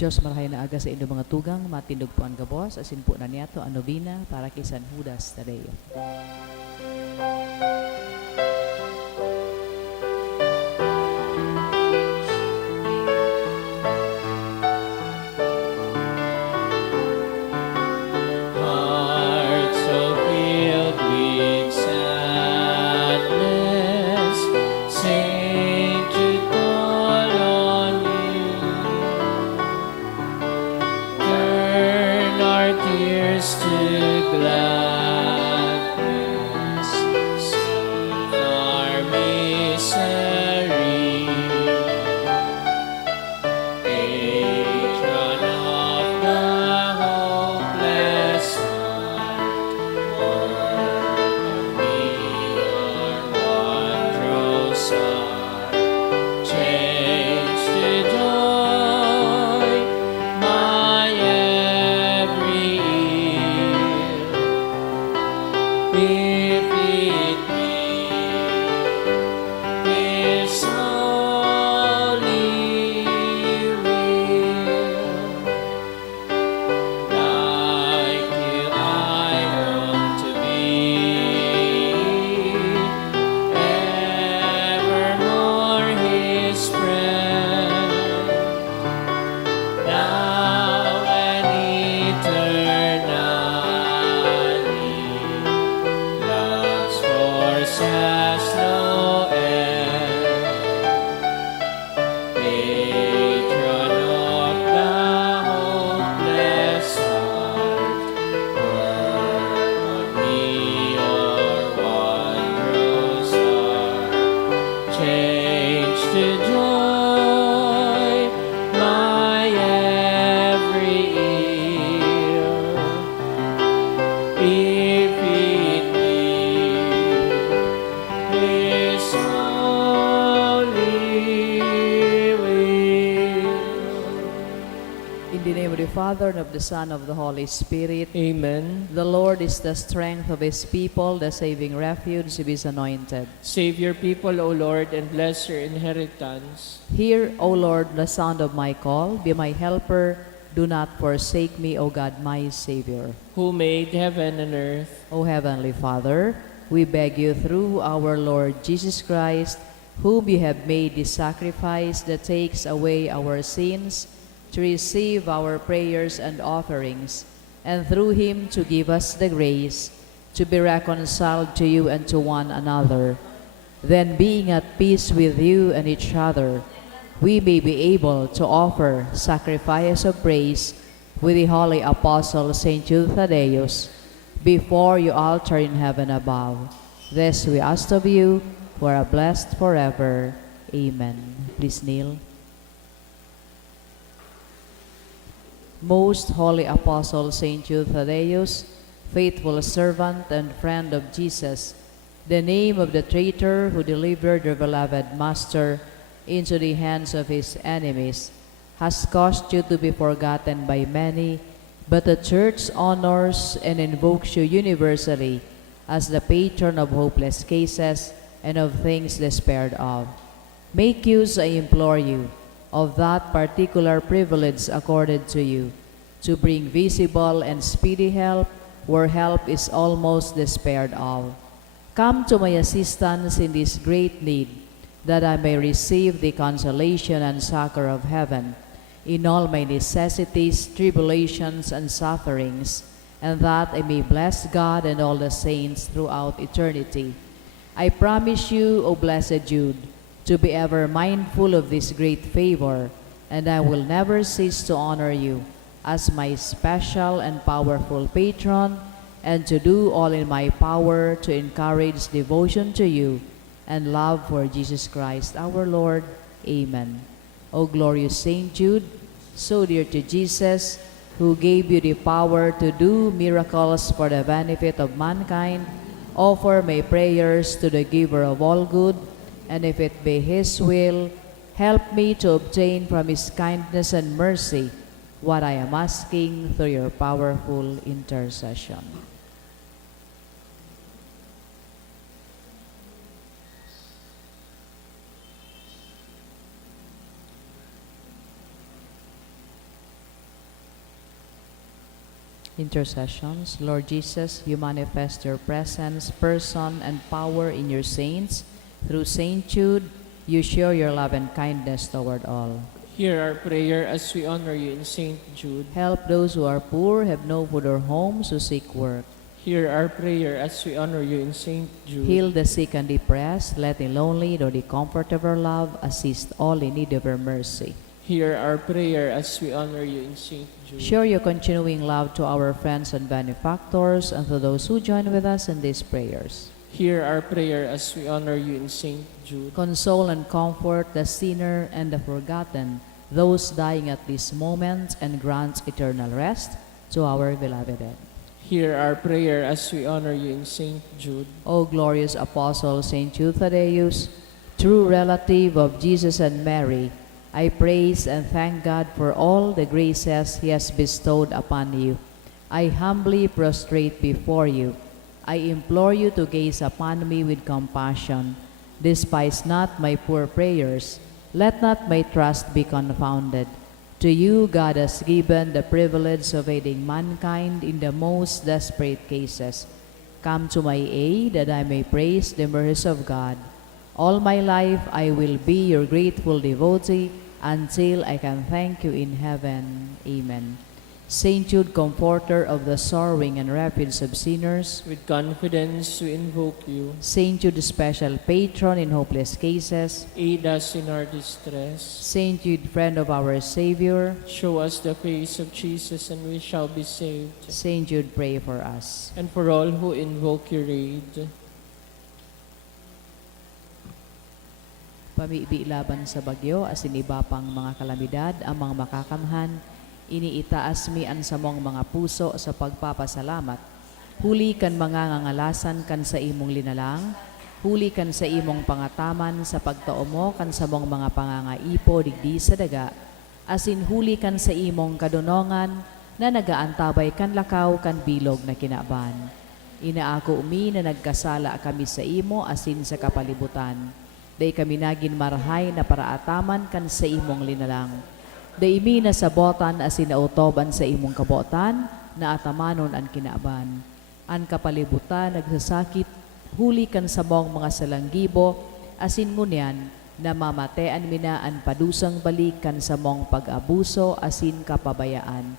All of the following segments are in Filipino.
Diyos marahay na aga sa inyong mga tugang, matindog po ang gabos, asin po na niyato ang nobina para kay San Judas Tadeo. Heart so filled with sadness, sing to call on you. Turn our tears to gladness, soothe our misery. Patron of the hopeless heart, work of me your wondrous art. Change to joy my every ill, if it be His holy will. Like you I want to be, evermore His friend, now and eternally. Love's force has no end. Patron of the hopeless heart, work on me your wondrous art. Change to joy my every ill, if it be His holy will. In the name of the Father, and of the Son, and of the Holy Spirit. Amen. The Lord is the strength of His people, the saving refuge of His anointed. Save your people, O Lord, and bless your inheritance. Hear, O Lord, the sound of my call. Be my helper. Do not forsake me, O God, my Savior. Who made heaven and earth. O Heavenly Father, we beg you through our Lord Jesus Christ, whom you have made the sacrifice that takes away our sins, to receive our prayers and offerings, and through him to give us the grace to be reconciled to you and to one another. Then, being at peace with you and each other, we may be able to offer sacrifice of praise with the holy apostle Saint Jude Thaddeus before your altar in heaven above. This we ask of you, who are blessed forever. Amen. Please kneel. Most holy apostle Saint Jude Thaddeus, faithful servant and friend of Jesus, the name of the traitor who delivered your beloved Master into the hands of his enemies, has caused you to be forgotten by many, but the Church honors and invokes you universally as the patron of hopeless cases and of things despaired of. Make use, I implore you, of that particular privilege accorded to you, to bring visible and speedy help where help is almost despaired of. Come to my assistance in this great need, that I may receive the consolation and succor of heaven in all my necessities, tribulations, and sufferings, and that I may bless God and all the saints throughout eternity. I promise you, O blessed Jude, to be ever mindful of this great favor, and I will never cease to honor you as my special and powerful patron, and to do all in my power to encourage devotion to you and love for Jesus Christ our Lord. Amen. O glorious Saint Jude, so dear to Jesus, who gave you the power to do miracles for the benefit of mankind, offer my prayers to the giver of all good, and if it be His will, help me to obtain from His kindness and mercy what I am asking through your powerful intercession. Intercessions. Lord Jesus, you manifest your presence, person, and power in your saints. Through Saint Jude, you show your love and kindness toward all. Hear our prayer as we honor you in Saint Jude. Help those who are poor, have no food or homes, who seek work. Hear our prayer as we honor you in Saint Jude. Heal the sick and depressed, let the lonely, through the comfort of your love, assist all in need of your mercy. Hear our prayer as we honor you in Saint Jude. Show your continuing love to our friends and benefactors and to those who join with us in these prayers. Hear our prayer as we honor you in Saint Jude. Console and comfort the sinner and the forgotten, those dying at this moment, and grant eternal rest to our beloved dead. Hear our prayer as we honor you in Saint Jude. O glorious Apostle Saint Jude Thaddeus, true relative of Jesus and Mary, I praise and thank God for all the graces He has bestowed upon you. I humbly prostrate before you. I implore you to gaze upon me with compassion. Despise not my poor prayers. Let not my trust be confounded. To you God has given the privilege of aiding mankind in the most desperate cases. Come to my aid that I may praise the mercy of God. All my life I will be your grateful devotee until I can thank you in heaven. Amen. Saint Jude, comforter of the sorrowing and refuge of sinners. With confidence we invoke you. Saint Jude, special patron in hopeless cases. Aid us in our distress. Saint Jude, friend of our Savior. Show us the face of Jesus and we shall be saved. Saint Jude, pray for us. And for all who invoke your aid. Pamibi laban sa bagyo, asin iba pang mga kalamidad, ang mga makakamhan, iniitaas mi ang samong mga puso sa pagpapasalamat. Huli kan mga ngangalasan kan sa imong linalang, huli kan sa imong pangataman sa pagtao mo kan sa mong mga pangangaipo digdi sa daga, asin huli kan sa imong kadunongan na nagaantabay kan lakaw kan bilog na kinaban. Inaako umi na nagkasala kami sa imo asin sa kapalibutan. Day kami nagin marhay na paraataman kan sa imong linalang. Day imi na sabotan asin nautoban sa imong kabotan na atamanon ang kinaaban. An kapalibutan nagsasakit, huli kan sa mong mga salanggibo, asin ngunyan na mamatean minaan padusang balik kan sa mong pag-abuso asin kapabayaan.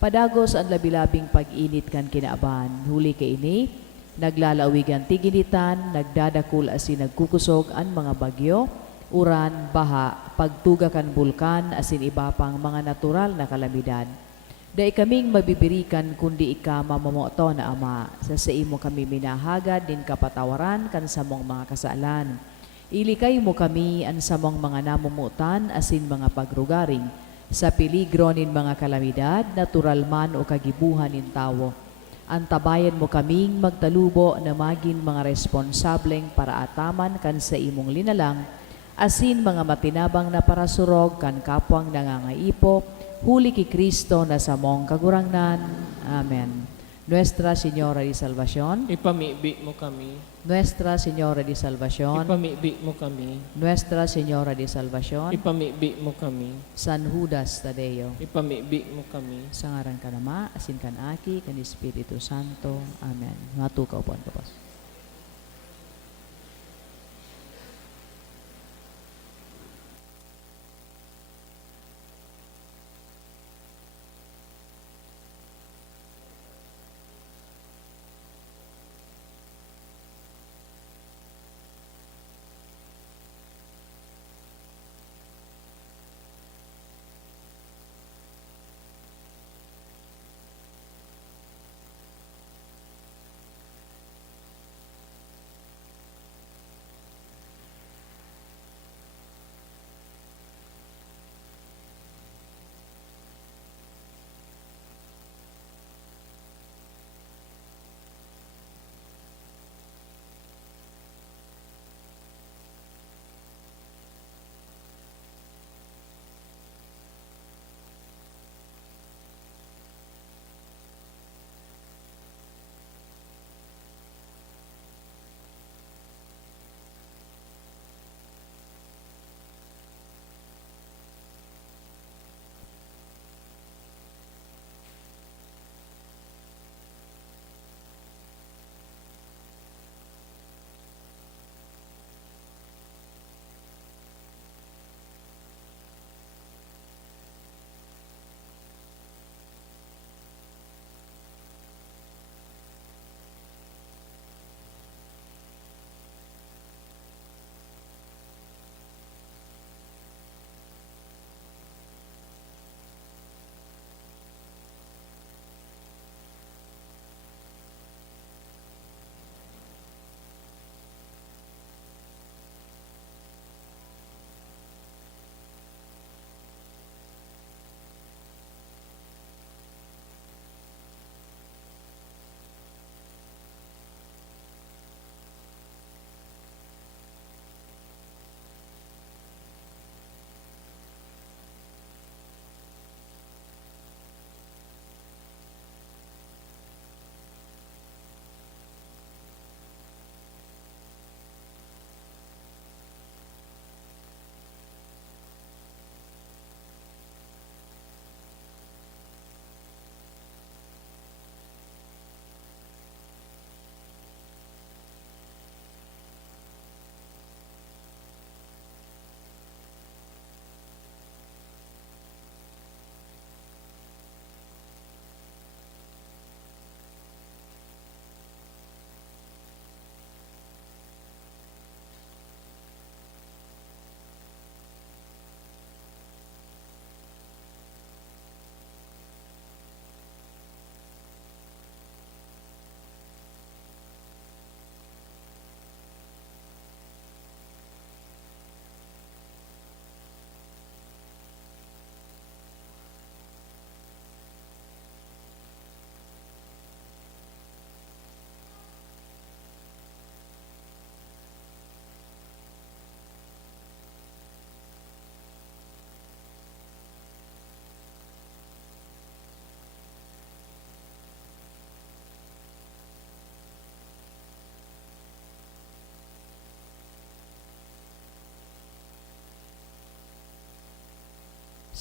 Padagos ang labilabing pag-init kan kinaaban, huli ka ini, naglalawigan tiginitan, nagdadakul asin nagkukusog ang mga bagyo, uran, baha, pagtugakan bulkan asin iba pang mga natural na kalamidad. Dai kaming mabibirikan kundi ika mamamoto na Ama, sa imo kami minahagad din kapatawaran kan sa mong mga kasalan. Ilikay mo kami an sa mong mga namumutan asin mga pagrugaring, sa peligro nin mga kalamidad, natural man o kagibuhan nin tawo. Antabayan mo kaming magtalubo na maging mga responsableng paraataman kan sa imong linalang, asin mga matinabang na parasurog kan kapwang nangangaipo, huli ki Kristo na sa mong kagurangnan. Amen. Nuestra Señora de Salvación, Ipamibi mo kami. Nuestra Señora de Salvación, Ipamibi mo kami. Nuestra Señora de Salvación, Ipamibi mo kami. San Judas Tadeo, Ipamibi mo kami. sa ngaran ka Ama, asin kan Aki, kan Espiritu Santo. Amen. Matukaw po ang kapas.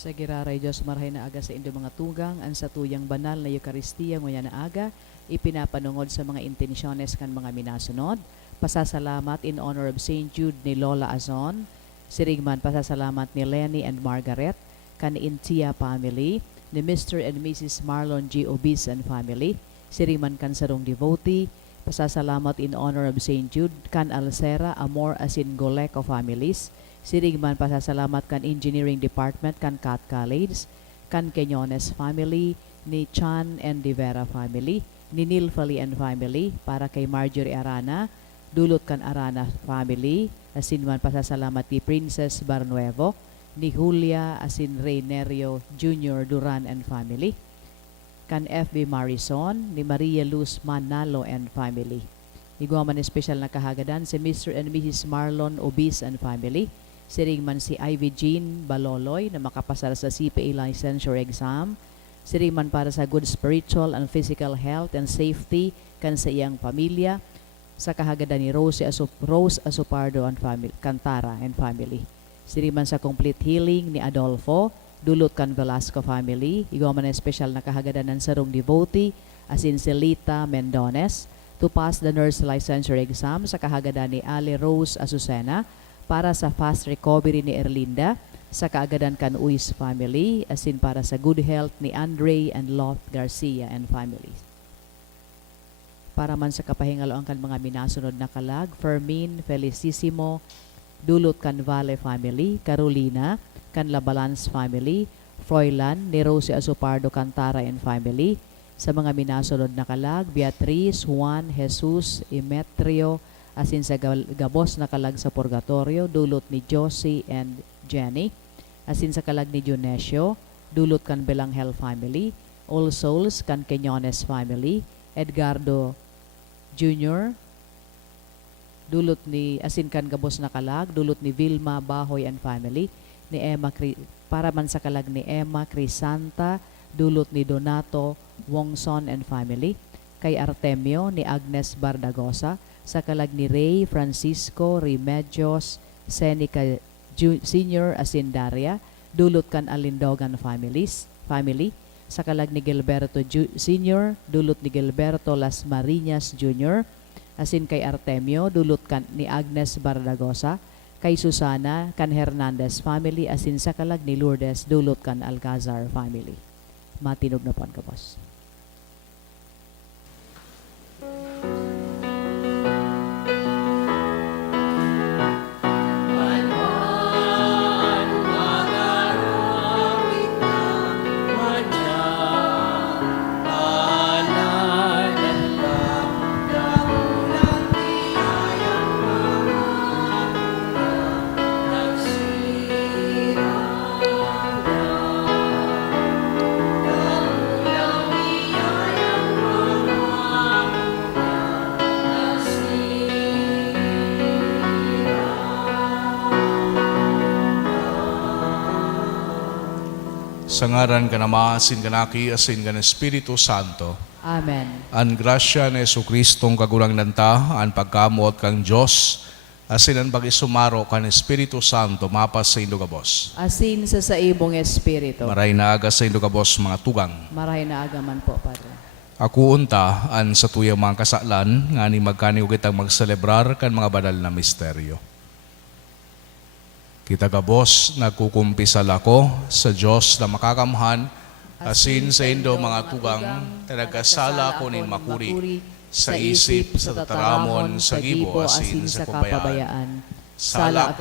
Sa giraray Diyos marahay na aga sa indo mga tugang, ang sa tuyang banal na Eucharistia ngunya na aga, ipinapanungod sa mga intensyones kan mga minasunod. Pasasalamat in honor of St. Jude ni Lola Azon, sirigman pasasalamat ni Lenny and Margaret, kan Intia family, ni Mr. and Mrs. Marlon G. Obis and family, sirigman kan sarong devotee, pasasalamat in honor of St. Jude, kan Alcera, Amor, Asin Goleco families, sirigman pasasalamat kan Engineering Department, kan Cat College, kan Queñones family, ni Chan and De Vera family, ni Nilfali and family, para kay Marjorie Arana, dulot kan Arana family, asin man pasasalamat ni Princess Barnuevo, ni Julia asin Reynerio Jr. Duran and family, kan FB Marison, ni Maria Luz Manalo and family. Iguaman special na kahagadan si Mr. and Mrs. Marlon Obis and family, siringman si Ivy Jean Baloloy na makapasar sa CPA licensure exam, siringman para sa good spiritual and physical health and safety kan sa iyang pamilya, sa kahagadan ni Rose Asupardo and family, Cantara and family. Siriman sa complete healing ni Adolfo, dulot kan Velasco family, iguaman na special na kahagadan ng sarong devotee, asin si Lita Mendones, to pass the nurse licensure exam sa kahagadan ni Ali Rose Azucena, para sa fast recovery ni Erlinda, sa kaagadan kan Uis family, asin para sa good health ni Andre and Loth Garcia and family. Para man sa kapahingalo ang kan mga minasunod na kalag, Fermin Felicissimo, dulot kan Vale family, Carolina, kan Labalance family, Froilan, ni Rosie Azupardo Cantara and family, sa mga minasunod na kalag, Beatriz, Juan, Jesus, Emetrio, asin sa gabos na kalag sa Purgatorio, dulot ni Josie and Jenny, asin sa kalag ni Dionisio, dulot kan Belanghel family, All Souls kan Queñones family, Edgardo Jr., dulot ni asin kan gabos na kalag, dulot ni Vilma Bahoy and family, ni Emma para man sa kalag ni Emma Crisanta, dulot ni Donato Wongson and family, kay Artemio ni Agnes Bardagosa, sa kalag ni Ray Francisco Remedios Seneca Senior asin Daria, dulot kan Alindogan family, sa kalag ni Gilberto Senior, dulot ni Gilberto Las Marinas Jr., asin kay Artemio, dulot kan ni Agnes Bardagosa, kay Susana kan Hernandez family, asin sa kalag ni Lourdes, dulot kan Alcazar family. Matinog na po ang kapos. Sa ngaran ka na maasin kanaki, asin ka ng Espiritu Santo. Amen. An grasya ni Jesucristong kagulang nanta, an pagkamot kang Diyos, asin ang pag-isumaro kan Espiritu Santo, mapas sa Indogabos. Asin sa ibong espiritu. Maray na aga sa Indogabos mga tugang. Marahay na agaman po, Padre. Ako unta, an sa tuyang mga kasalan, nga ni magkani kitang magselebrar kan mga banal na misteryo. Kita gabos, nagkukumpisal ako sa Diyos na makakamhan, asin sa indo mga tugang, talagasala ko nin makuri, sa isip, sa tataramon, sa gibo, asin sa kapabayaan. Sala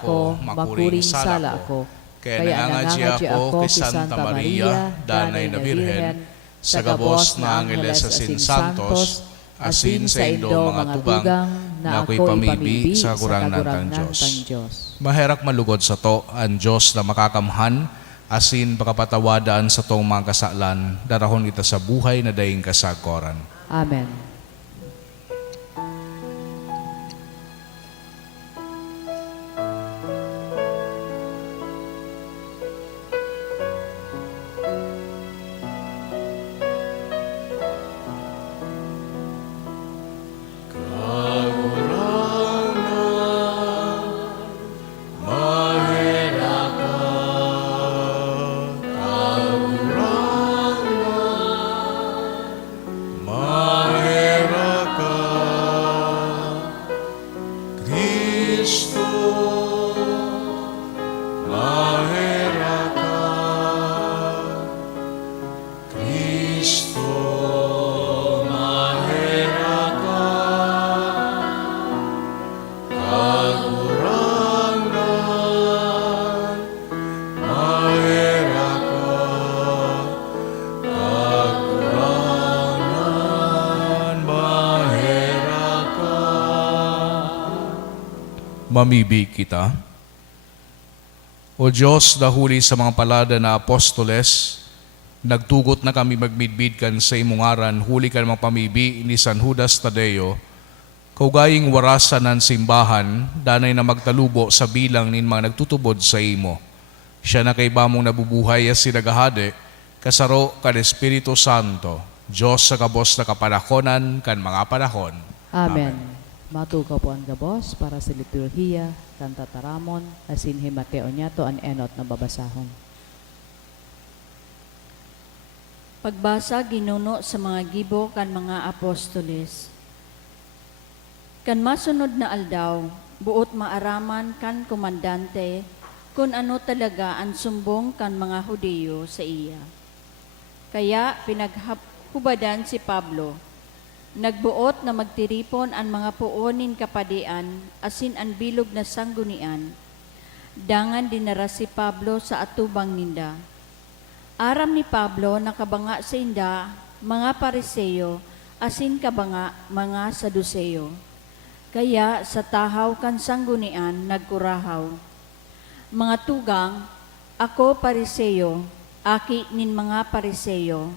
ko, makuring sala ko, kaya nangangadya ako kay Santa Maria, danay na Birhen, sa gabos na Angeles asin Santos, asin sa indo mga tugang, na ako'y pamibi sa kagurangan ng Diyos. Maherak malugod sa to, ang Diyos na makakamhan, asin pakapatawadaan sa tong mga kasalan, darahon kita sa buhay na daing kasagoran. Amen. Mamibi kita. O Diyos, dahuli sa mga palada na apostoles, nagtugot na kami magmidbid kan sa imong ngaran, huli kan mga pamibi ni San Judas Tadeo, kaugaying warasan ng simbahan, danay na magtalubo sa bilang nin mga nagtutubod sa imo. Siya na kay bamong nabubuhay as sinagahade, kasaro kan Espiritu Santo, Diyos sa kabos na kapanahonan kan mga panahon. Amen. Matugaw po ang gabos para sa liturhiya, kan tataramon, asin himateo niya to an enot na babasahon. Pagbasa ginuno sa mga gibo kan mga apostoles. Kan masunod na aldaw, buot maaraman kan komandante kung ano talaga ang sumbong kan mga Hudiyo sa iya. Kaya pinaghubadan si Pablo. Nagbuot na magtiripon ang mga puonin kapadian asin ang bilog na sanggunian. Dangan dinara si Pablo sa atubang ninda. Aram ni Pablo nakabanga sa inda mga Pariseo asin kabanga mga Saduceo. Kaya sa tahaw kan sanggunian nagkurahaw. Mga tugang, ako Pariseo, aki nin mga Pariseo.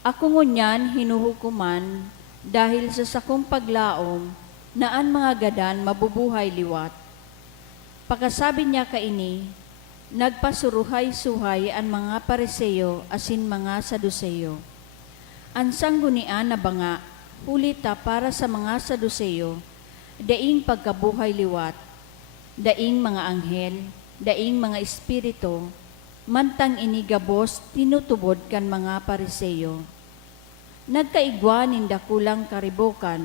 Ako ngunyan hinuhukuman dahil sa sakong paglaom na ang mga gadan mabubuhay liwat. Pagkasabi niya kaini, nagpasuruhay-suhay ang mga Pariseo asin mga Saduceo. Ang sanggunian na banga, hulita para sa mga Saduceo, daing pagkabuhay liwat, daing mga anghel, daing mga espiritu, mantang inigabos tinutubod kan mga Pariseo. Nagkaigwa nin dakulang karibukan,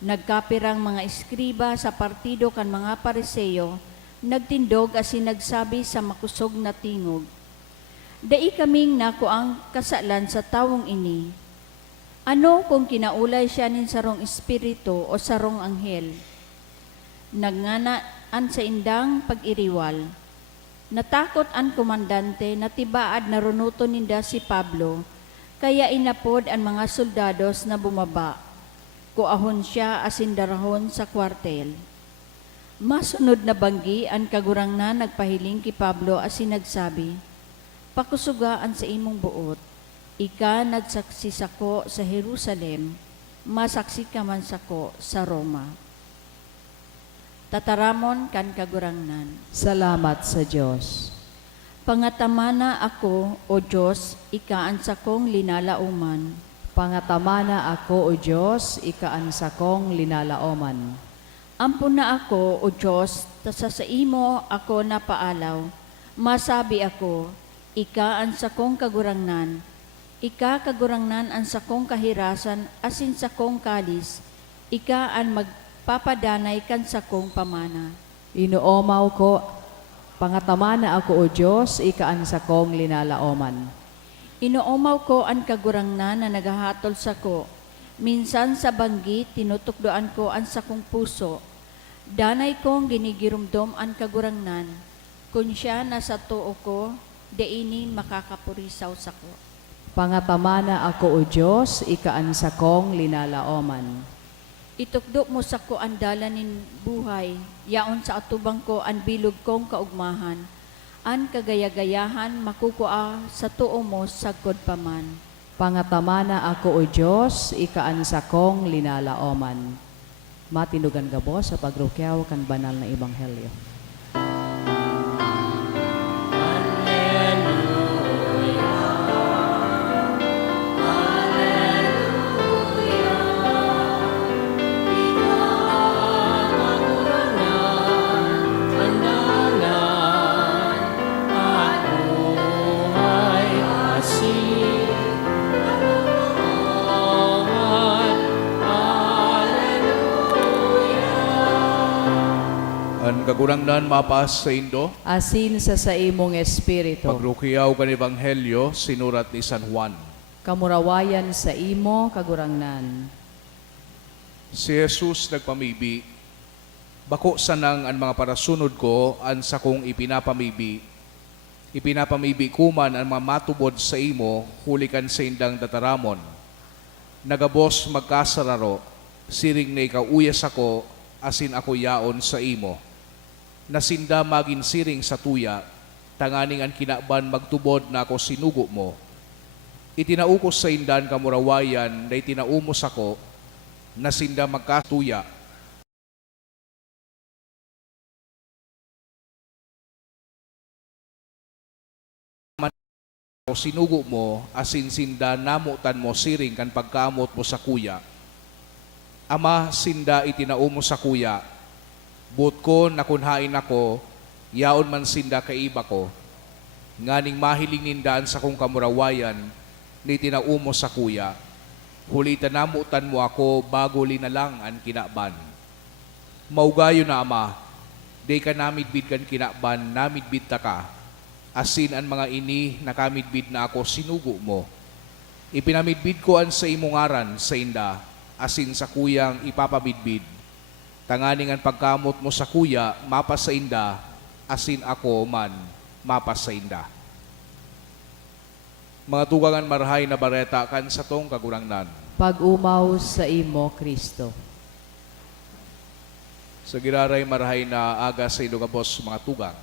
nagkapirang mga eskriba sa partido kan mga Pariseo, nagtindog asin nagsabi sa makusog na tingog, dai kaming nako ang kasalan sa tawong ini. Ano kung kinaulay siya nin sarong espiritu o sarong anghel? Nagnganaan sa indang pag-iriwal. Natakot ang komandante na tibaad na runuto ninda si Pablo, kaya inapod ang mga soldados na bumaba. Kuahon siya asin darahon sa kwartel. Masunod na banggi ang kagurang na nagpahiling ki Pablo asin nagsabi, pakusugaan sa imong buot, ika nagsaksi sako sa Jerusalem, masaksi ka man sako sa Roma. Tataramon kan kagurangnan. Salamat sa Diyos. Pangatamana ako, O Diyos, ikaan sa kong linalauman. Pangatamana ako, O Diyos, ikaan sa kong linalaoman. Ampun na ako, O Diyos, tasa sa imo ako napaalaw. Masabi ako, ikaan sa kong kagurangnan. Ika kagurangnan ang sa kong kahirasan, asin sa kong kalis. Ika ang magpapadanay kan sa kong pamana. Inuomaw ko, pangatamana ako, O Diyos, ikaan sa kong linalaoman. Inuomaw ko ang kagurangnan na nagahatol sa ko. Minsan sa banggi, tinutukdoan ko ang sakong puso. Danay kong ginigirumdom ang kagurangnan. Kung siya nasa tuo ko, dainin makakapurisaw sa ko. Pangatamana ako, O Diyos, ikaan sa kong linalaoman. Itukdo mo sa ko ang dalanin buhay, yaon sa atubang ko ang bilog kong kaugmahan. An kagayagayahan makukua sa tuo mo sagkod paman. Pangatamana ako, O Diyos, ikaan sa kong linalaoman. Matinugan gabo sa pagrukyaw kan banal na ebanghelyo. Ang kagurangnan mapas sa Indo, Asin sa imong espiritu, pagrukiyaw kan Ebanghelyo, sinurat ni San Juan. kamurawayan sa imo kagurangnan. Si Jesus nagpamibi, bako sanang ang mga parasunod ko an sa kong ipinapamibi. Ipinapamibi kuman ang mga matubod sa imo, hulikan sa indang dataramon. Nagabos magkasararo, siring na ikaw uyas ako, asin ako yaon sa imo. na sinda magin siring sa tuya, tanganing an kinaban magtubod na ako sinugo mo. Itinaukos sa indan kamurawayan na itinaumos ako, na sinda magkatuya. O sinugo mo, asin sinda namutan mo siring kan pagkamot mo sa kuya. Ama, sinda itinaumo sa kuya, buot ko nakunhain ako, yaon man sinda kaiba ko, nganing mahiling nindaan sa kong kamurawayan, ni tinaumo sa kuya, hulitan namutan mo ako bago linalang an kinaban. Maugayo na ama, day ka namidbid kan kinaban, namidbid ta ka, asin ang mga ini nakamidbid na ako sinugo mo. Ipinamidbid ko an sa imungaran sa inda, asin sa kuyang ipapabidbid. Tanganing ang pagkamot mo sa kuya, mapas sa inda, asin ako man, mapas sa inda. Mga tugangan marhay na bareta kan sa tong kagurangnan. Pag-umaw sa imo, Kristo. Sa giraray marhay na aga sa ilugabos mga tugang.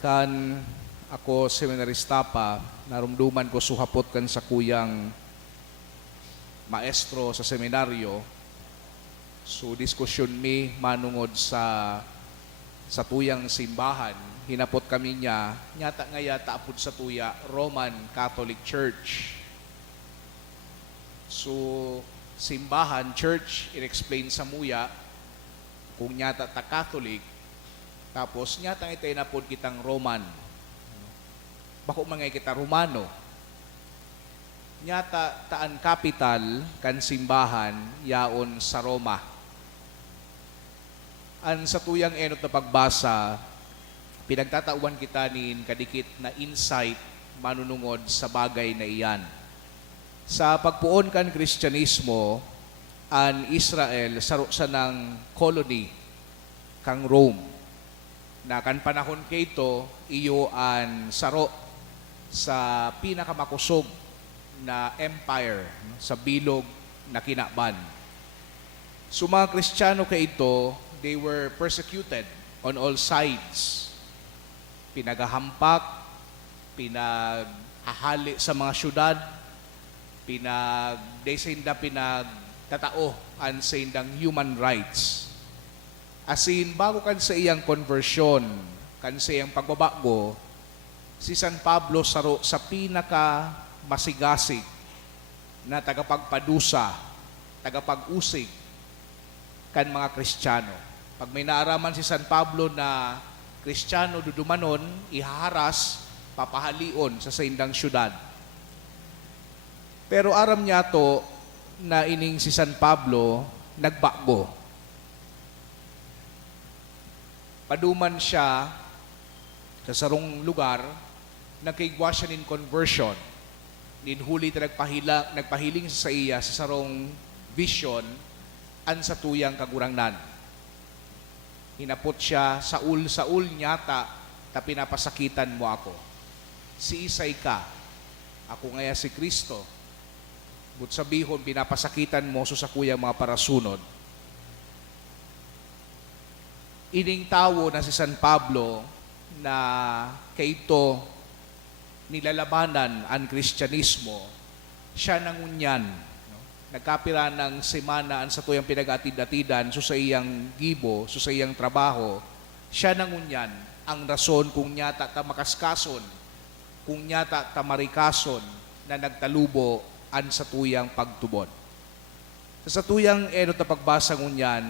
Kan ako seminarista pa, narumduman ko suhapot kan sa kuyang maestro sa seminaryo. So diskusyon mi manungod sa tuyang simbahan. Hinapot kami niya, nyata nga yata apod sa tuya, Roman Catholic Church. So simbahan, church, in-explain sa muya, kung nyata ta Catholic, tapos nyata itay na po kitang Roman. Bako mga kita Romano. Nyata taan capital kan simbahan yaon sa Roma. An sa tuyang enot na pagbasa, pinagtatauan kita nin kadikit na insight manunungod sa bagay na iyan. Sa pagpuon kan Kristyanismo, an Israel saro sa ng colony kang Rome. Na kan panahon kito, iyo an saro sa pinakamakusog na empire sa bilog na kinaban. So mga Kristiyano kaito, they were persecuted on all sides. Pinagahampak, pinaghahali sa mga syudad, pinagtatao an sa indang human rights. Asin, bago kan sa iyang conversion, kan sa iyang pagbabago, si San Pablo saro sa pinaka masigasig na tagapagpadusa, tagapag-usig kan mga Kristiyano. Pag may naaraman si San Pablo na Kristiyano dudumanon, ihaharas, papahalion sa saindang syudad. Pero aram niya to na ining si San Pablo nagbago. Paduman siya sa sarong lugar, nagkaigwa siya nin conversion. Ninhuli ta nagpahiling sa iya sa sarong vision, an sa tuyang kagurangnan. Hinapot siya, saul nyata, ta pinapasakitan mo ako. Si Isay ka, ako ngaya si Kristo. But sabihon, pinapasakitan mo so sa kuyang mga parasunod. Ining tawo na si San Pablo na kaito nilalabanan ang Kristyanismo, siya nangunyan. Nagkapira ng semana sa tuyang pinag-atid-atidan so sa iyang gibo, so sa iyang trabaho, siya nangunyan ang rason kung nyata ta makaskason, kung nyata ta marikason na nagtalubo an sa tuyang pagtubod. Sa tuyang enot na pagbasa ngunyan,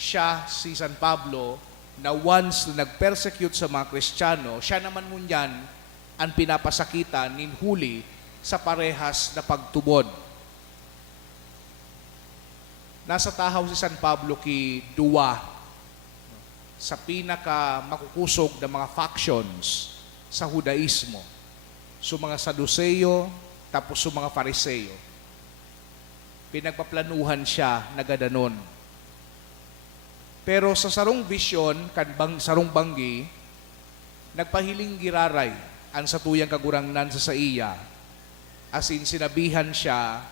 siya, si San Pablo, na once na nag-persecute sa mga Kristiyano, siya naman ngunyan ang pinapasakitan ninhuli sa parehas na pagtubod. Nasa tahaw si San Pablo ki duwa sa pinaka makukusog na mga factions sa Judaismo. So mga Saduceo, tapos so mga Fariseo. Pinagpaplanuhan siya na gadanon. Pero sa sarong vision, sarong banggi, nagpahiling giraray ang sa tuyang kagurangnan sa iya. As in, sinabihan siya,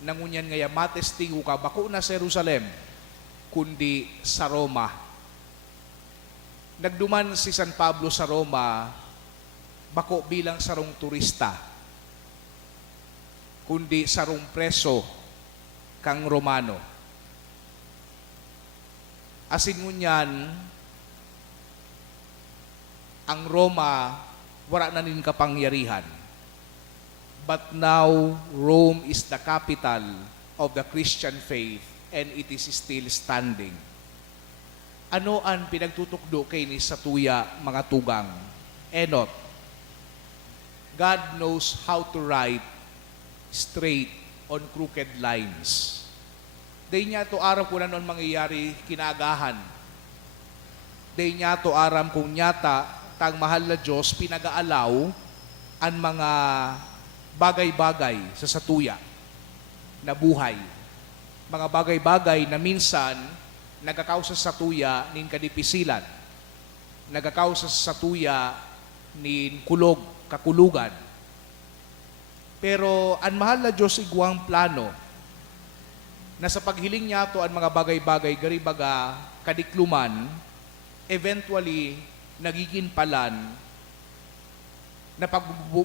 nangunyan ngaya matestigo ka, bako na sa Jerusalem, kundi sa Roma. Nagduman si San Pablo sa Roma, bako bilang sarong turista, kundi sarong preso kang Romano. Asin ngunyan, ang Roma wala na nin kapangyarihan. But now, Rome is the capital of the Christian faith and it is still standing. Ano ang pinagtutukdo kay ni sa tuya, mga tugang? Enot, God knows how to write straight on crooked lines. Day niya to aram kung ano mangyayari kinaagahan. Day niya to aram kung nyata tang mahal na Diyos pinag-aalaw ang mga bagay-bagay sa satuya na buhay. Mga bagay-bagay na minsan nagakausa sa satuya nin kadipisilan. Nagakausa sa satuya nin kulog, kakulugan. Pero ang mahal na Diyos iguang plano na sa paghiling niya to ang mga bagay-bagay garibaga kadikluman, eventually nagiging palan na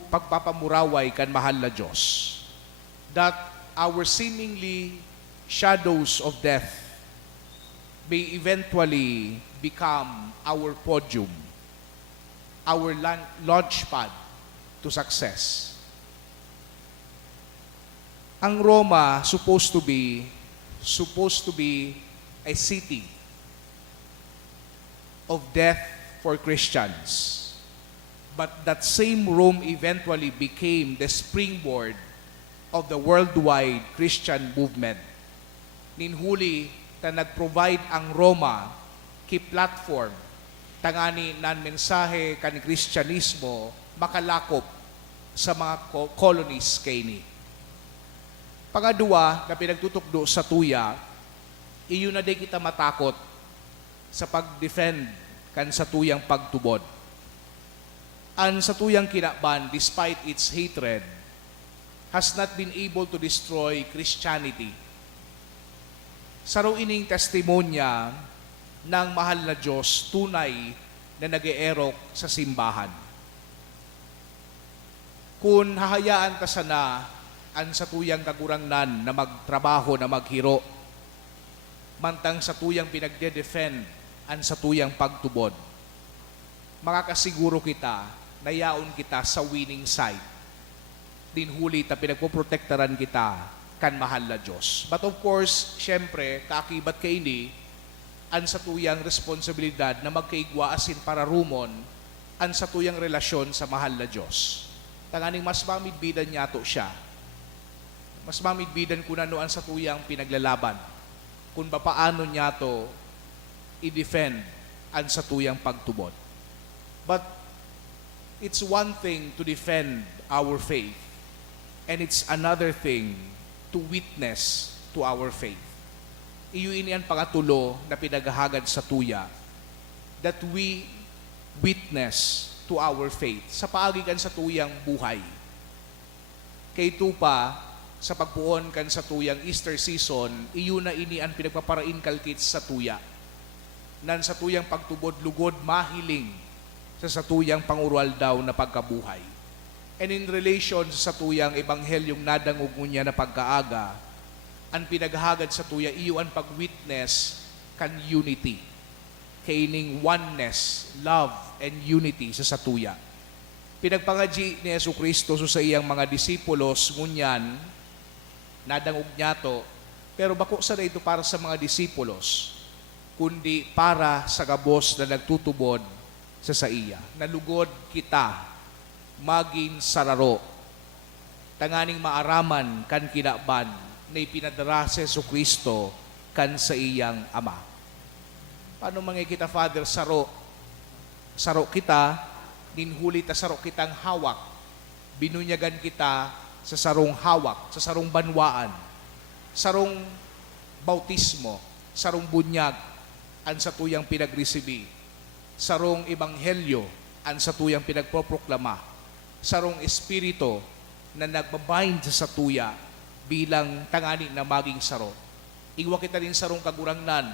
pagpapamuraway kan mahal na Diyos. That our seemingly shadows of death may eventually become our podium, our launch pad to success. Ang Roma supposed to be a city of death for Christians. But that same Rome eventually became the springboard of the worldwide Christian movement. Ninhuli na nag-provide ang Roma kay platform tangani nan mensahe kan Kristyanismo makalakop sa mga colonies kay ni. Pangadua na pinagtutukdo sa tuya, iyon na di kita matakot sa pag-defend kan sa tuyang pagtubod. Ang sa tuyang kinaban, despite its hatred, has not been able to destroy Christianity. Saro ining testimonya ng mahal na Diyos tunay na nag-eerok sa simbahan. Kung hahayaan ta sana ang sa tuyang kagurangnan na magtrabaho, na maghiro, mantang sa tuyang pinagde-defend ang sa tuyang pagtubod, makakasiguro kita na yaon kita sa winning side. Dinhuli ta pinagpoprotektaran kita kan mahal na Diyos. But of course, syempre, kaakibat kay ini, ang sa tuyang responsibilidad na magkaigwa asin para rumon ang sa tuyang relasyon sa mahal na Diyos. Tanganing mas mamidbidan niya to siya. Mas mamidbidan kung ano ang sa tuyang pinaglalaban. Kung paano niya to i-defend ang sa tuyang pagtubod. But it's one thing to defend our faith, and it's another thing to witness to our faith. Iyo ini ang pangatulo na pinagahagad sa tuya, that we witness to our faith sa paagigan sa tuyang buhay. Kay tupa, sa pagpuon kan sa tuyang Easter season, iyo na ini ang pinagpaparain kalkit sa tuya. Nan sa tuyang pagtubod, lugod, mahiling sa tuyang pangurual daw na pagkabuhay. And in relation sa tuyang ebanghelyong nadangog niya na pagkaaga, ang pinaghagad sa tuya, iyo ang pag-witness kan unity. Kaining oneness, love, and unity sa tuya. Pinagpangadji ni Jesucristo sa iyang mga disipulos, ngunyan, nadangog niya to, pero bako sa ito para sa mga disipulos, kundi para sa gabos na nagtutubod sa iya. Nalugod kita, maging sararo, tanganing maaraman kan kinaban na ipinadara si Jesucristo kan sa iyang Ama. Paano kita, Father, saro? Saro kita, ninhuli ta saro kitang hawak. Binunyagan kita sa sarong hawak, sa sarong banwaan, sarong bautismo, sarong bunyag, an sa tuyang pinagresibi, sarong ebanghelyo, an sa tuyang pinagproproklama, sarong espiritu na nagbabind sa tuya bilang tangani na maging saro. Igwa kita rin sarong kagurangnan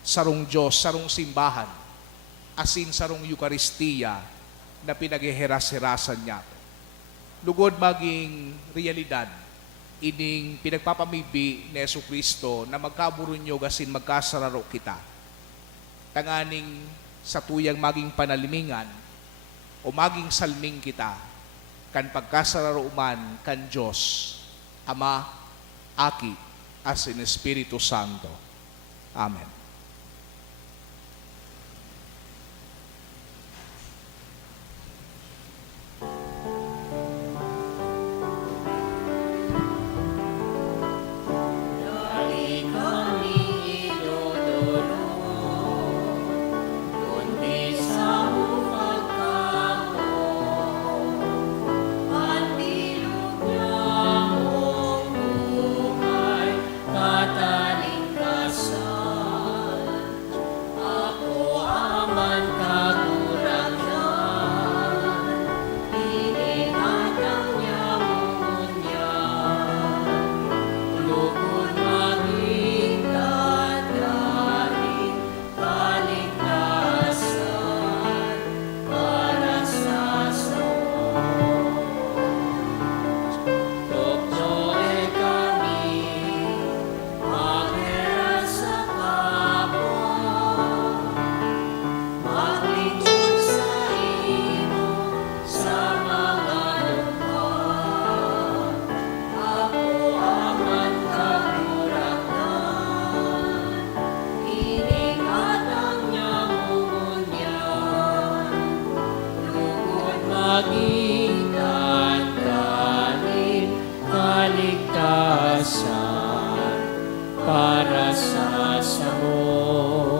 sarong Diyos, sarong simbahan, asin sarong Eucharistia na pinagheheras-herasan niya. Lugod maging realidad, ining pinagpapamibi ni Jesucristo na magkaburunyog asin magkasararo kita. Tanganing sa tuyang maging panalimingan o maging salming kita, kan pagkasararo man kan Diyos, Ama, Aki, asin Espiritu Santo. Amen.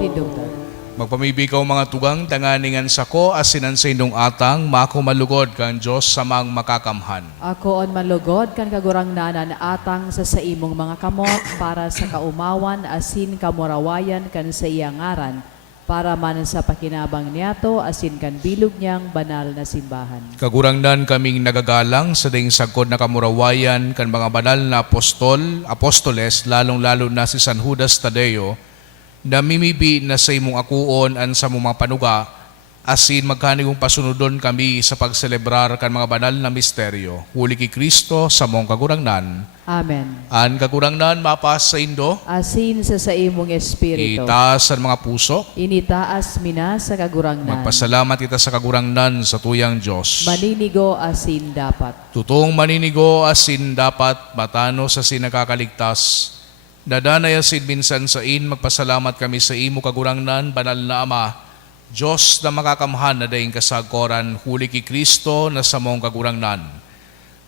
Tidugdan. Magpamibikaw mga tugang, tanganingan sako, asinan sa indong atang, mako malugod kan Diyos samang makakamhan. Ako on malugod kan kagurang nanan atang sa imong mga kamot para sa kaumawan asin kamurawayan kan sa iyang ngaran para man sa pakinabang niyato asin kan bilog niyang banal na simbahan. Kagurangnan kaming nagagalang sa ding sagkod na kamurawayan kan mga banal na apostoles, lalong-lalo na si San Judas Tadeo, na mimibi na sa imong akuon an sa mga panuga, asin magkanigong pasunodon kami sa pagselebrar kan mga banal na misteryo. Huli ki Kristo sa mong kagurangnan. Amen. An kagurangnan mapas sa indo, Asin sa imong espiritu. itaas ang mga puso, Initaas mina sa kagurangnan. magpasalamat ita sa kagurangnan sa tuyang Diyos. Maninigo asin dapat. Tutong maninigo asin dapat matano sa sinagkakaligtas. Dadanay asin minsan sa magpasalamat kami sa imo kagurangnan, banal na Ama, Diyos na makakamhan na daing kasagkoran, huli ki Kristo na sa mong kagurangnan.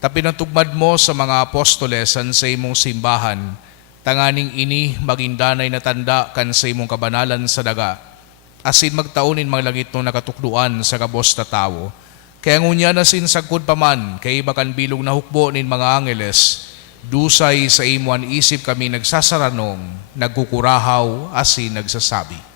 Tapinatugmad mo sa mga apostolesan sa imong simbahan, tanganing ini maging danay na tanda kan sa imong kabanalan sa daga, asin magtaunin mga langit no nakatukduan sa kabos na tao. Kaya ngunya na sinsagkod paman, kay bakan bilog na hukbo nin mga angeles, dusay sa imuan isip kami nagsasaranong, nagkukurahaw, asin nagsasabi.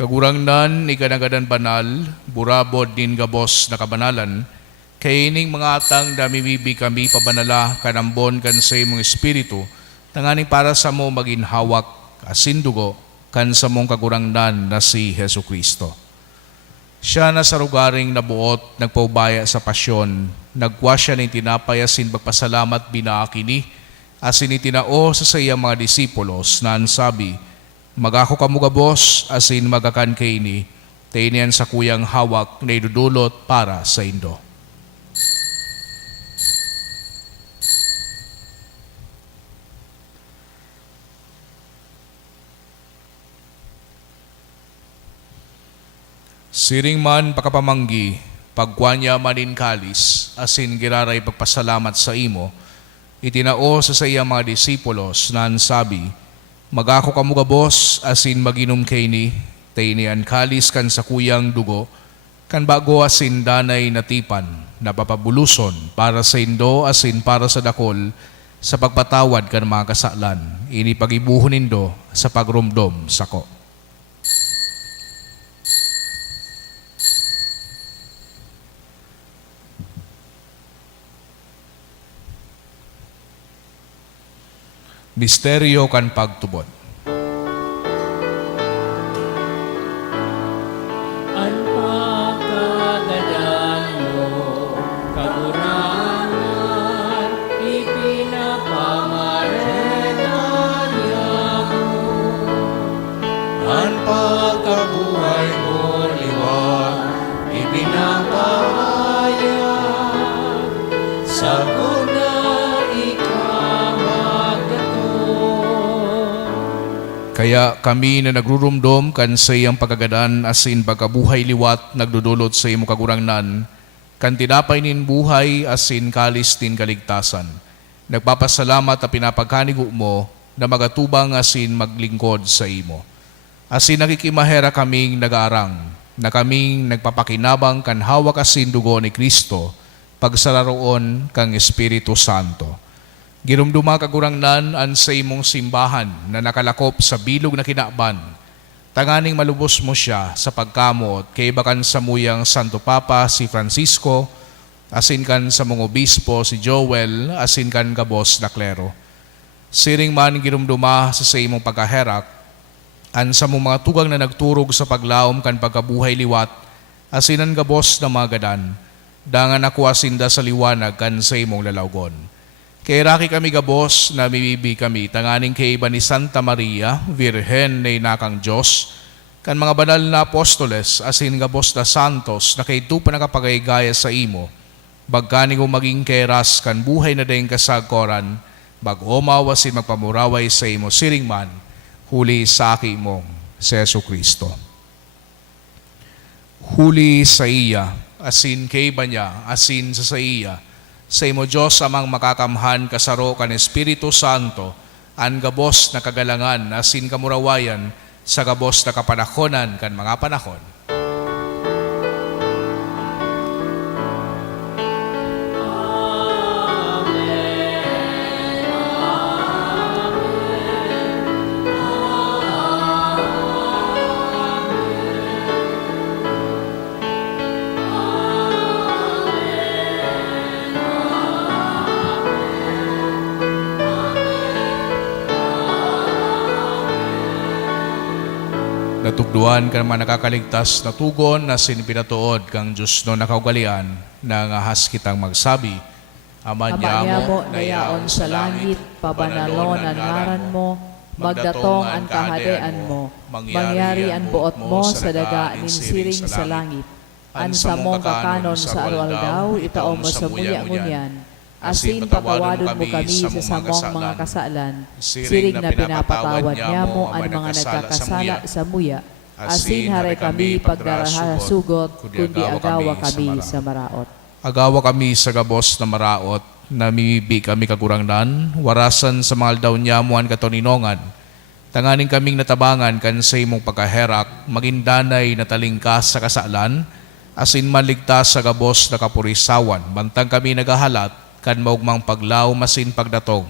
Kagurangnan, ikanagadan banal, burabod din gabos na kabanalan, kay ining mga atang damibibi kami pabanala kanambon kan sa imong espiritu, tanganing para sa mo maging hawak, asindugo, kan sa mong kagurangnan na si Jesucristo. Siya na sa rugaring nabuot, nagpaubaya sa pasyon, nagwa siya ng tinapay asin magpasalamat binaakini, asin itinao sa sayang mga disipulos na ansabi, magako kamugabos asin magakan kay ni, Tainian sa kuyang hawak na idudulot para sa indo. Siring man pakapamanggi, pagkwanya manin kalis, asin giraray pagpasalamat sa imo, itinao sa sayang mga disipulos na sabi, magako kamugabos, asin maginom kayni, tainian kalis kan sa kuyang dugo, kan bago asin danay natipan, napapabuluson para sa indo asin para sa dakol, sa pagpatawad kan mga kasalan, ini pagibuhon nindo sa pagrumdom sako. Misteryo kan pagtubod. Ang pagkagadan mo, kagurangan, ipinapamarelaya mo. Ang pagkabuhay mo liwan, Ipinapahayag sa kuna kaya kami na nagrurumdom kan sa iyang pagkagadan asin pagkabuhay liwat nagdudulot sa imo kagurangnan, kan tinapay nin buhay asin kalis tin kaligtasan. Nagpapasalamat at pinapagkanigo mo na magatubang asin maglingkod sa imo. Asin nakikimahera kaming nag-aarang, na kaming nagpapakinabang kan hawak asin dugo ni Kristo, pagsararoon kang Espiritu Santo. Girumduma kagurangnan an sa imong simbahan na nakalakop sa bilog na kinakban. Tanganing malubos mo siya sa pagkamot kay bakan sa muyang Santo Papa si Francisco, asin kan sa mong obispo si Joel, asin kan kabos na klero. Siring man girumduma sa imong pagkaherak, an sa mong mga tugang na nagturog sa paglaom kan pagkabuhay liwat, asinan kabos na mga gadan, dangan ako asinda sa liwanag kan sa imong lalawgon. Kay raki kami gabos na mibibi kami, tanganing kay iba ni Santa Maria, Virhen na inakang Diyos, kan mga banal na apostoles, asin gabos na santos, na kay tupa nakapagaygaya sa imo, bagkani ko maging keras kan buhay na dayang kasagkoran, bag-omaw asin magpamuraway sa imo siring man, huli sa aki mong si Yesu Kristo. Huli sa iya, asin kay iba niya, asin sa iya, sa imo Diyos amang makakamhan kasaro kan Espiritu Santo, an gabos na kagalangan asin kamurawayan sa gabos na kapanahonan kan mga panahon. Natugduan ka naman nakakaligtas na tugon na sinipinatuod kang Diyos no nakaugalian na ngahas kitang magsabi, Ama niya mo, dayaon sa langit, pabanalon ang ngaran mo, magdatong ang kahadean mo, mangyari ang buot mo sa daga nin siring sa langit. An sa mong kakanon sa araw-aldaw, itaom mo sa muya-munyan, asin patawadon mo kami sa samong mga kasalan, siring na pinapatawad niya mo ang mga nagkakasala sa muya, asin haray kami pagdarahasugot, kundi agawa kami sa maraot. Agawa kami sa gabos na maraot, namimibi kami kagurangnan, warasan sa mga aldaw niya mo ang katoninongan, tanganing kaming natabangan kan sa imong pagkaherak, magindanay na talingkas sa kasalan, asin maligtas sa gabos na kapurisawan, bantang kami nagahalat, kan maugmang paglaw masin pagdatong,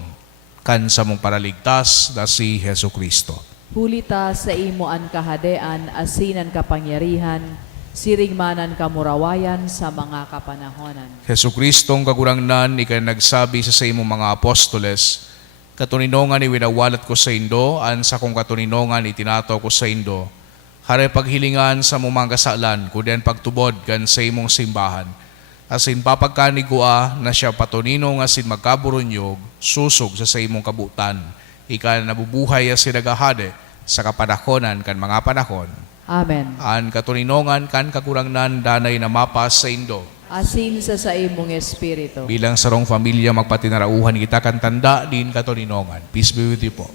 kan sa mong paraligtas na si Hesu Kristo. Hulita sa imo an kahadean, asinan kapangyarihan, siring manan kamurawayan sa mga kapanahonan. Hesu Kristong kagurangnan, ikay nagsabi sa imong mga apostoles, katuninongan iwinawalat ko sa indo, an sa kong katuninongan itinato ko sa indo, hare paghilingan sa mong mga kasalan, kudian pagtubod kan sa imong simbahan, asin papagkanigua na siya patuninong asin magkaburunyog, susog sa imong kabutan, ika nabubuhay asin nagahade sa kapanahonan kan mga panahon. Amen. An katuninongan kan kakurangnan danay na mapas sa Indo. Asin sa imong espiritu. Bilang sarong pamilya magpatinarauhan kita kan tanda din katuninongan. Peace be with you po.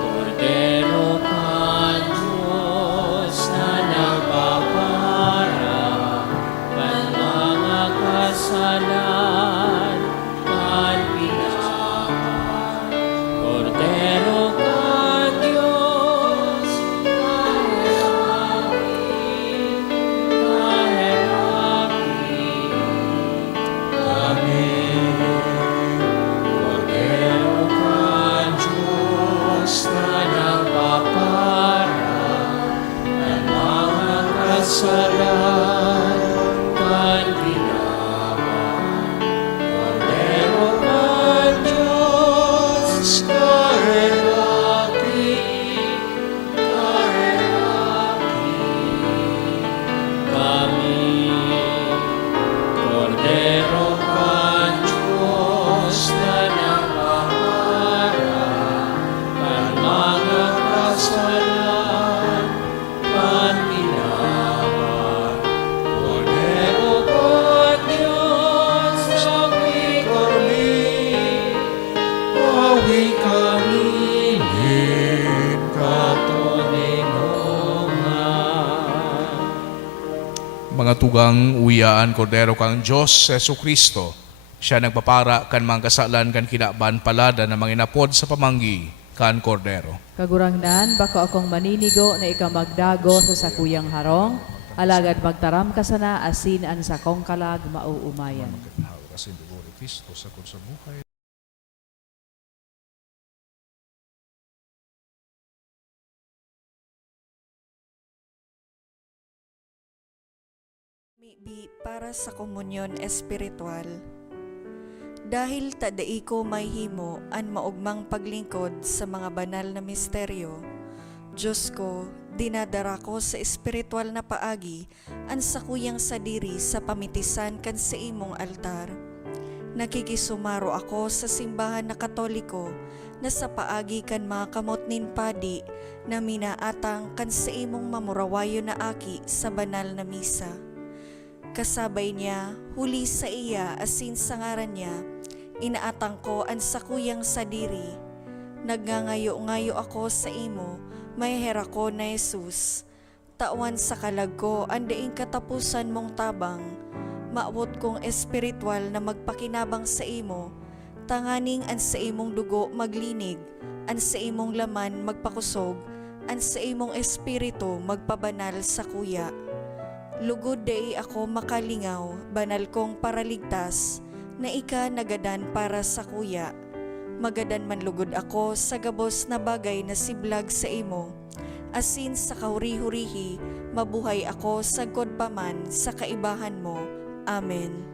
Cordero ka, Diyos na nagpapara, kan mga kasalan, kan pinaman. Cordero ka, Diyos, kahirapi, Amen. Cordero ka, Diyos na nagpapara, ng mga kasalan, kan pinaman. Cordero ka, Diyos, kahirapi, kami. Cordero ka, Diyos na nagpapara, ng mga kasalan, kan pinaman. Cordero ka, Diyos, awi kami, din katuninongan. Mga tugang uyaan Kordero kang Diyos Yesu Kristo. Siya nagpapara kan mga kasalan kan kinaban palada na manginapod sa pamanggi kan Kordero. Kagurangnan, bako akong maninigo na ikaw magdago sa sakuyang harong, alagad magtaram ka sana asin an sakong kalag mauumayan. Kasi dugo ni Kristo sa buhay. Mibi para sa komunyon espiritual. Dahil tadai ko may himo an maugmang paglingkod sa mga banal na misteryo, Diyos ko, dinadara ko sa espiritual na paagi an sakuyang sadiri sa pamitisan kan sa imong altar. Nakikisumaro ako sa simbahan na Katoliko na sa paagi kan mga kamot nin padi na minaatang kan sa imong mamurawayo na aki sa banal na misa. Kasabay niya, huli sa iya asin sa ngaran niya, inaatang ko ang sakuyang sadiri. Nagngangayo-ngayo ako sa imo, may hera ko na Jesus. Tawan sa kalag ko, andaing katapusan mong tabang. Maabot kong espiritual na magpakinabang sa imo, tanganing an sa imong dugo maglinig, an sa imong laman magpakusog, an sa imong espiritu magpabanal sa kuya. Lugod day ako makalingaw, banal kong paraligtas, na ika nagadan para sa kuya. Magadan man lugod ako sa gabos na bagay na siblag sa imo. Asin sa kauri-hurihi, mabuhay ako sagkod paman sa kaibahan mo. Amen.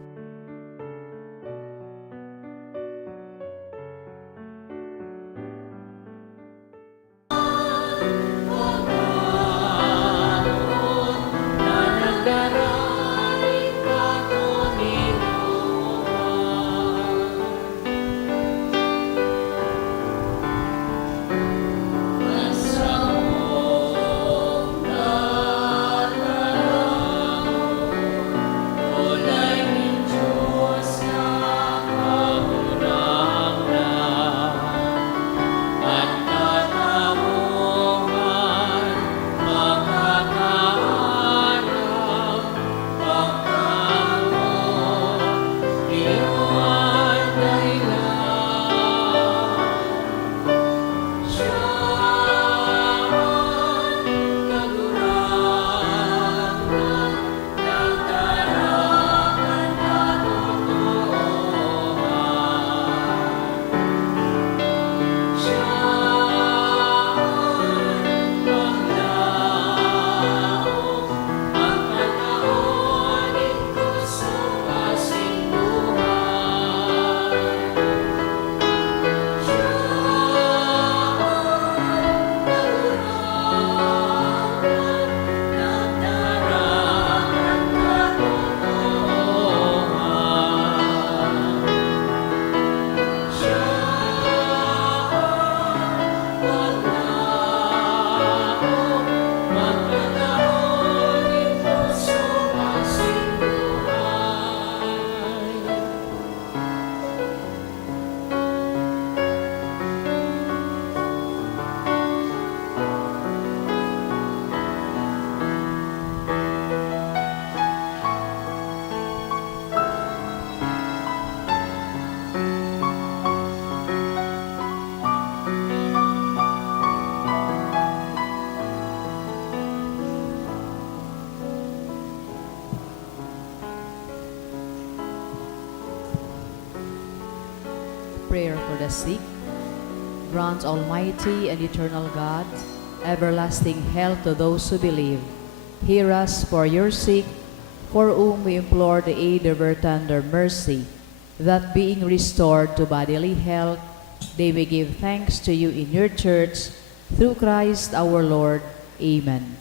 Ulay prayer for the sick. Grant, Almighty and eternal God, everlasting health to those who believe. Hear us for your sake, for whom we implore the aid of your tender mercy, that being restored to bodily health, they may give thanks to you in your church, through Christ our Lord. Amen.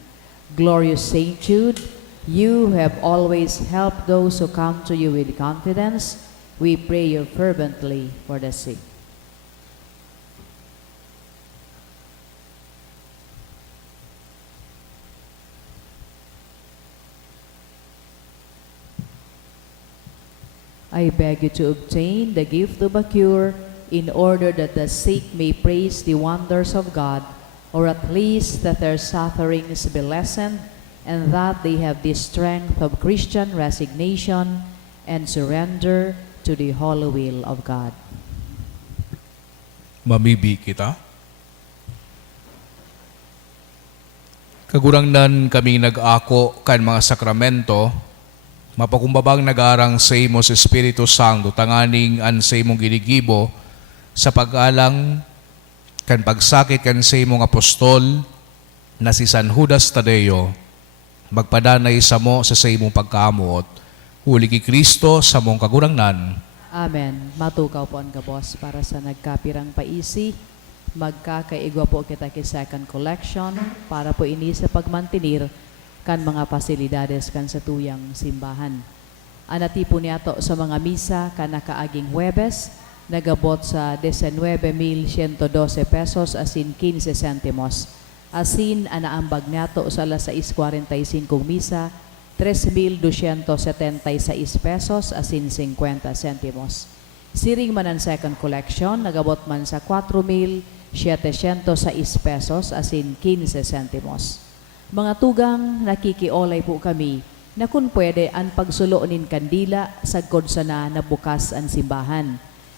Glorious Saint Jude, you who have always helped those who come to you with confidence, we pray you fervently for the sick. I beg you to obtain the gift of a cure, in order that the sick may praise the wonders of God, or at least that their sufferings be lessened, and that they have the strength of Christian resignation and surrender to the holy will of God. Mamibi kita. Kagurangnan kami nag-ako kan mga sakramento, mapakumbabang nagarang sa imo sa Espiritu Santo, tanganing an sa imong ginigibo, sa pag-alang kan pagsakit kan sa imong apostol, na si San Judas Tadeo, magpadanay sa mo sa imong pagkaamot, huli ki Kristo sa mong kagurangnan. Amen. Matukaw po ang gabos para sa nagkapirang paisi. Magkakaigwa po kita ki second collection para po ini sa pagmantinir kan mga pasilidades kan sa tuyang simbahan. Anati po niyato sa mga misa kan nakaaging Huwebes, nagabot sa 19,112 pesos asin 15 centimos. Asin anaambag niyato sa alas 6:45 misa, 3,276 pesos asin 50 centimos. Siring man ang second collection, nagabot man sa 4,706 pesos asin 15 centimos. Mga tugang, nakikiolay po kami na kung pwede ang pagsuloonin kandila sa sana na bukas ang simbahan.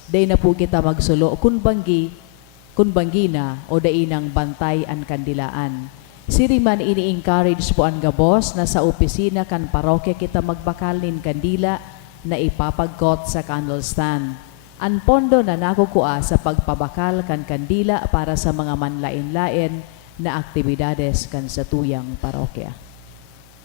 Day na po kita magsulo kung banggi na o dainang bantay ang kandilaan. Siriman ini-encourage po ang gabos na sa opisina kan parokya kita magbakal nin kandila na ipapagkot sa candle stand. Ang pondo na nakukuha sa pagpabakal kan kandila para sa mga manlain-lain na aktibidades kan sa tuyang parokya.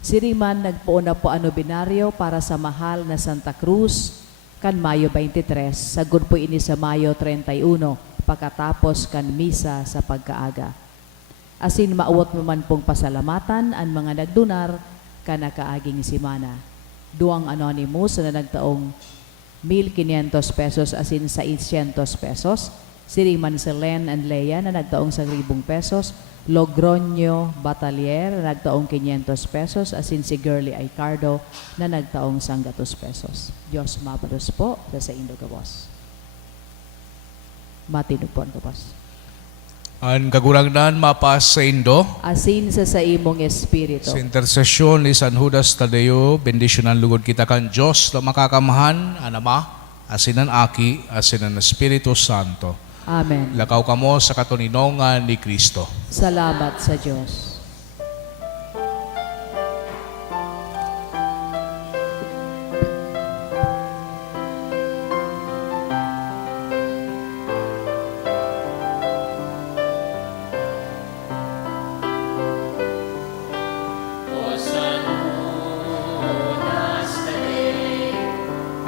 Siriman nagpuuna po ang nobinaryo para sa mahal na Santa Cruz kan Mayo 23, sagud po ini sa Mayo 31, pagkatapos kan misa sa pagkaaga. Asin maawat mo man pong pasalamatan ang mga nagdunar kan nakaaging simana. Duang anonymous na nagtaong 1,500 pesos asin 600 pesos. Siriman si Len and Leia na nagtaong 1,000 pesos. Logroño Batalier na nagtaong 500 pesos, asin si Girly Aicardo na nagtaong 100 pesos. Diyos mapados po sa indo gabos. Matinupon gabos. Ang kagurangnan mapas sa indo, Asin sa imong espiritu. sa intersesyon ni San Judas Tadeo, bendisyonan lugod kita kan Diyos na makakamahan, an Ama, asin ang Aki, asin ang Espiritu Santo. Amen. Lakaw kamo sa katuninongan ni Kristo. Salamat sa Diyos.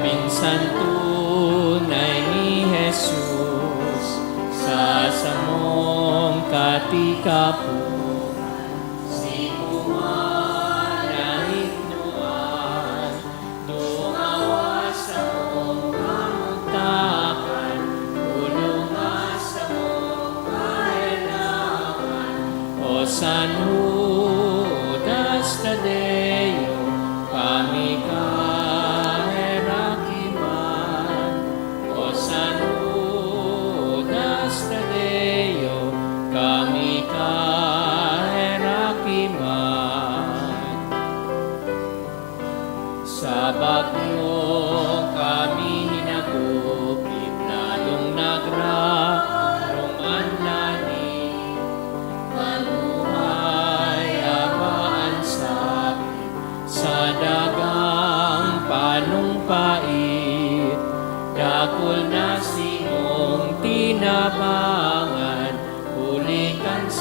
Minsan tunay ni Jesus sa samong katikapuan, si kumanahignuan, tungawa sa mong kamutakan, ulunga sa mong kainawan. O San Judas Tadeo, kami kaherakiman. O San Judas Tadeo, kami kaherakiman. Sa bagyo kami hinagupit, lalong nagrarong anlani. Manuhay abaan sa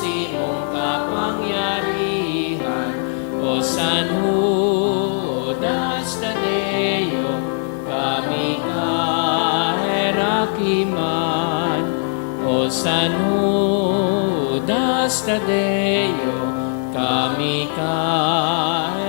imong kapangyarihan. O San Judas Tadeo, kami kahirakiman. O San Judas Tadeo, kami kahirakiman.